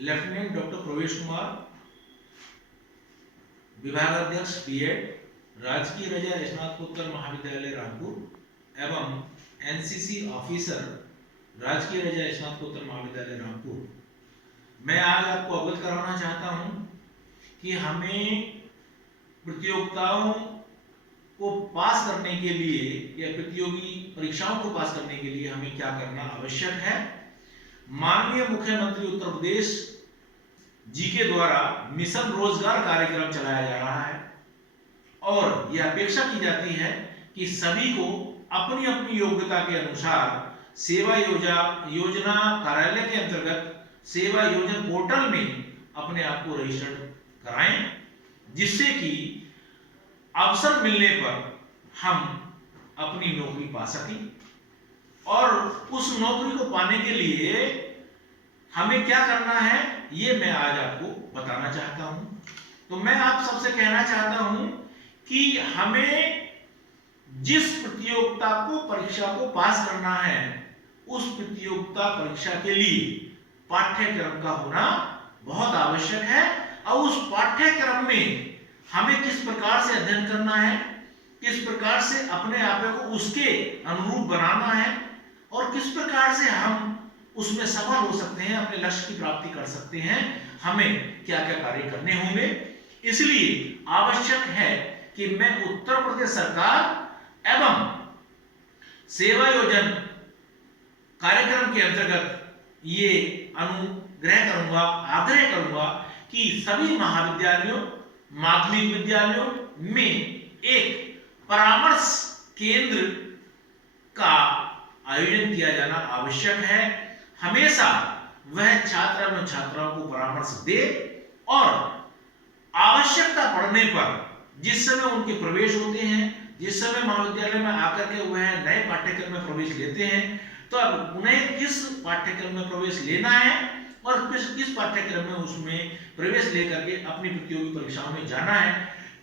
Lieutenant doctor प्रवेश कुमार, विभागाध्यक्ष BEd, राजकीय रजा स्नातकोत्तर महाविद्यालय रामपुर एवं एनसीसी ऑफिसर, राजकीय रजा स्नातकोत्तर महाविद्यालय रामपुर। मैं आज आपको अवगत कराना चाहता हूं कि हमें प्रतियोगिताओं को पास करने के लिए या प्रतियोगी परीक्षाओं को पास करने के लिए हमें क्या करना आवश्यक है। माननीय मुख्यमंत्री उत्तर प्रदेश जी के द्वारा मिशन रोजगार कार्यक्रम चलाया जा रहा है और यह अपेक्षा की जाती है कि सभी को अपनी अपनी योग्यता के अनुसार सेवा योजना कार्यालय के अंतर्गत सेवा योजना पोर्टल में अपने आप को रजिस्टर कराएं, जिससे कि अवसर मिलने पर हम अपनी नौकरी पा सकें। और उस नौकरी को पाने के लिए हमें क्या करना है ये मैं आज आपको बताना चाहता हूं। तो मैं आप सबसे कहना चाहता हूं कि हमें जिस प्रतियोगिता को परीक्षा को पास करना है उस प्रतियोगिता परीक्षा के लिए पाठ्यक्रम का होना बहुत आवश्यक है और उस पाठ्यक्रम में हमें किस प्रकार से अध्ययन करना है, किस प्रकार से अपने आप को उसके अनुरूप बनाना है और किस प्रकार से हम उसमें सफल हो सकते हैं, अपने लक्ष्य की प्राप्ति कर सकते हैं, हमें क्या क्या कार्य करने होंगे। इसलिए आवश्यक है कि मैं उत्तर प्रदेश सरकार एवं सेवा योजना कार्यक्रम के अंतर्गत ये अनुग्रह करूंगा, आग्रह करूंगा कि सभी महाविद्यालयों, माध्यमिक विद्यालयों में एक परामर्श केंद्र का आयोजन किया जाना आवश्यक है। हमेशा वह छात्र एवं छात्राओं को परामर्श दे और आवश्यकता पड़ने पर जिस समय उनके प्रवेश होते हैं, जिस समय महाविद्यालय में आकर के वह नए पाठ्यक्रम में प्रवेश लेते हैं, तो अब उन्हें किस पाठ्यक्रम में प्रवेश लेना है और किस पाठ्यक्रम में उसमें प्रवेश लेकर के अपनी प्रतियोगी परीक्षाओं में जाना है,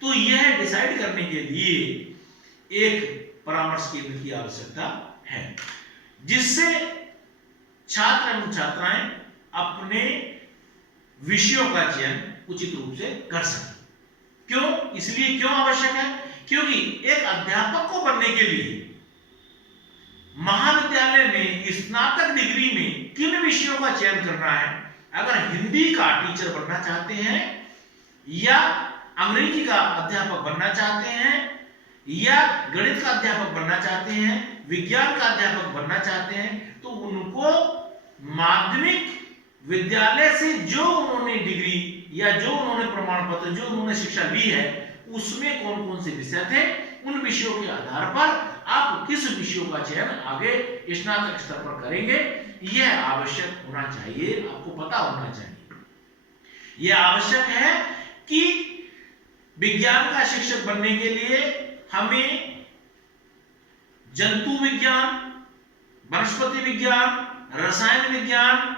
तो यह डिसाइड करने के लिए एक परामर्श केंद्र की आवश्यकता है, जिससे छात्र एवं छात्राएं अपने विषयों का चयन उचित रूप से कर सकें। क्यों? इसलिए क्यों आवश्यक है? क्योंकि एक अध्यापक को बनने के लिए महाविद्यालय में स्नातक डिग्री में किन विषयों का चयन करना है। अगर हिंदी का टीचर बनना चाहते हैं या अंग्रेजी का अध्यापक बनना चाहते हैं या गणित का अध्यापक बनना चाहते हैं, विज्ञान का अध्यापक बनना चाहते हैं, तो उनको माध्यमिक विद्यालय से जो उन्होंने डिग्री या जो उन्होंने प्रमाण पत्र, जो उन्होंने शिक्षा ली है, उसमें कौन कौन से विषय थे, उन विषयों के आधार पर आप किस विषयों का चयन आगे स्नातक स्तर पर करेंगे, यह आवश्यक होना चाहिए, आपको पता होना चाहिए। यह आवश्यक है कि विज्ञान का शिक्षक बनने के लिए हमें जंतु विज्ञान, वनस्पति विज्ञान, रसायन विज्ञान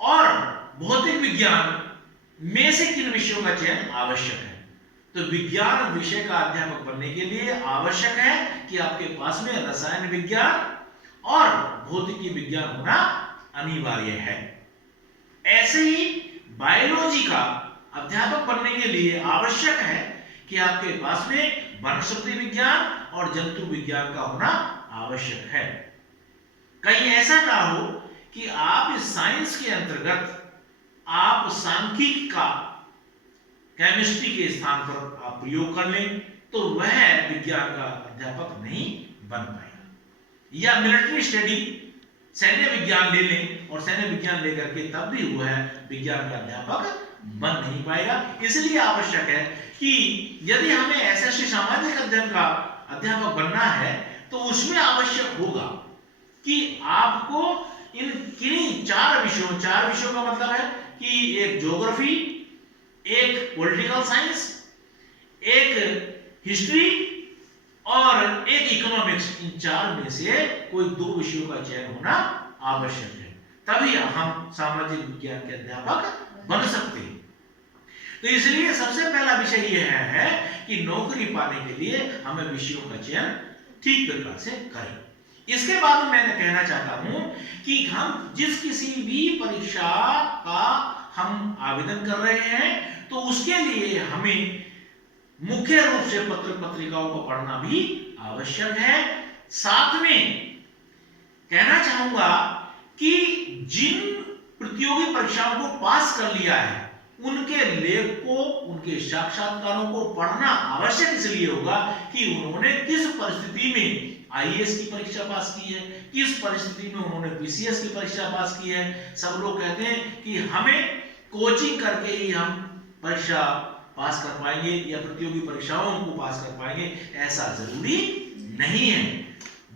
और भौतिक विज्ञान में से किन विषयों का चयन आवश्यक है। तो विज्ञान विषय का अध्यापक बनने के लिए आवश्यक है कि आपके पास में रसायन विज्ञान और भौतिकी विज्ञान होना अनिवार्य है। ऐसे ही बायोलॉजी का अध्यापक बनने के लिए आवश्यक है कि आपके पास में वनस्पति विज्ञान और जंतु विज्ञान का होना आवश्यक है। कहीं ऐसा ना हो कि आप इस साइंस के अंतर्गत आप सांख्यिकी का केमिस्ट्री के स्थान पर आप प्रयोग कर लें, तो वह विज्ञान का अध्यापक नहीं बन पाएगा। या मिलिट्री स्टडी सैन्य विज्ञान ले लें और सैन्य विज्ञान लेकर के तब भी वह विज्ञान का अध्यापक बन नहीं पाएगा। इसलिए आवश्यक है कि यदि हमें एसएसटी सामाजिक अध्ययन का अध्यापक बनना है तो उसमें आवश्यक होगा कि आपको इन किन्हीं चार विषयों का मतलब है कि एक ज्योग्राफी, एक पॉलिटिकल साइंस, एक हिस्ट्री और एक इकोनॉमिक्स, इन चार में से कोई दो विषयों का चयन होना आवश्यक है, तभी हम सामाजिक विज्ञान के अध्यापक बन सकते हैं। तो इसलिए सबसे पहला विषय यह है कि नौकरी पाने के लिए हमें विषयों का चयन ठीक प्रकार से करें। इसके बाद मैं कहना चाहता हूं कि हम जिस किसी भी परीक्षा का हम आवेदन कर रहे हैं तो उसके लिए हमें मुख्य रूप से पत्र पत्रिकाओं को पढ़ना भी आवश्यक है। साथ में कहना चाहूंगा कि जिन प्रतियोगी परीक्षाओं को पास कर लिया है उनके लेख को, उनके साक्षात्कारों को पढ़ना आवश्यक इसलिए होगा कि उन्होंने किस परिस्थिति में आईएएस की परीक्षा पास की है, किस परिस्थिति में उन्होंने पीसीएस की परीक्षा पास की है। सब लोग कहते हैं कि हमें कोचिंग करके ही हम परीक्षा पास कर पाएंगे या प्रतियोगी परीक्षाओं को पास कर पाएंगे, ऐसा जरूरी नहीं है।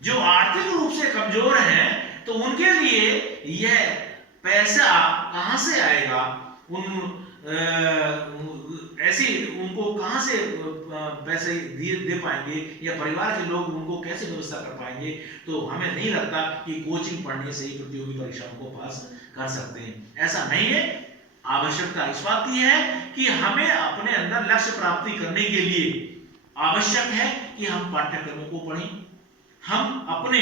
जो आर्थिक रूप से कमजोर हैं तो उनके लिए यह पैसा कहां से आएगा, ऐसे उनको कहां से पैसे दे पाएंगे या परिवार के लोग उनको कैसे व्यवस्था कर पाएंगे। तो हमें नहीं लगता कि कोचिंग पढ़ने से ही प्रतियोगी परीक्षाओं को पास कर सकते हैं, ऐसा नहीं है। आवश्यकता इस बात की है कि हमें अपने अंदर लक्ष्य प्राप्ति करने के लिए आवश्यक है कि हम पाठ्यक्रमों को पढ़ें, हम अपने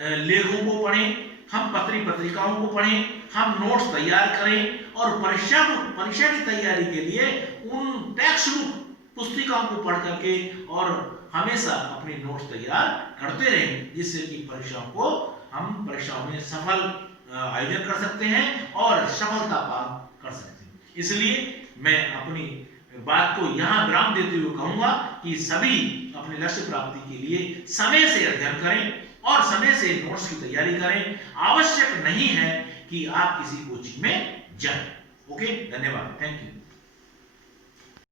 लेखों को पढ़ें, हम पत्रिकाओं को पढ़ें, हम नोट्स तैयार करें और परीक्षा की तैयारी के लिए उन टेक्स्ट बुक पुस्तिकाओं को पढ़ करके और हमेशा अपनी नोट्स तैयार करते रहें, जिससे कि परीक्षाओं में सफल आयोजन कर सकते हैं और सफलता प्राप्त कर सकते हैं। इसलिए मैं अपनी बात को यहाँ विराम देते हुए कहूंगा कि सभी अपने लक्ष्य प्राप्ति के लिए समय से अध्ययन करें और समय से नोट्स की तैयारी करें। आवश्यक नहीं है कि आप किसी कोचिंग में जाएं। ओके, धन्यवाद, थैंक यू।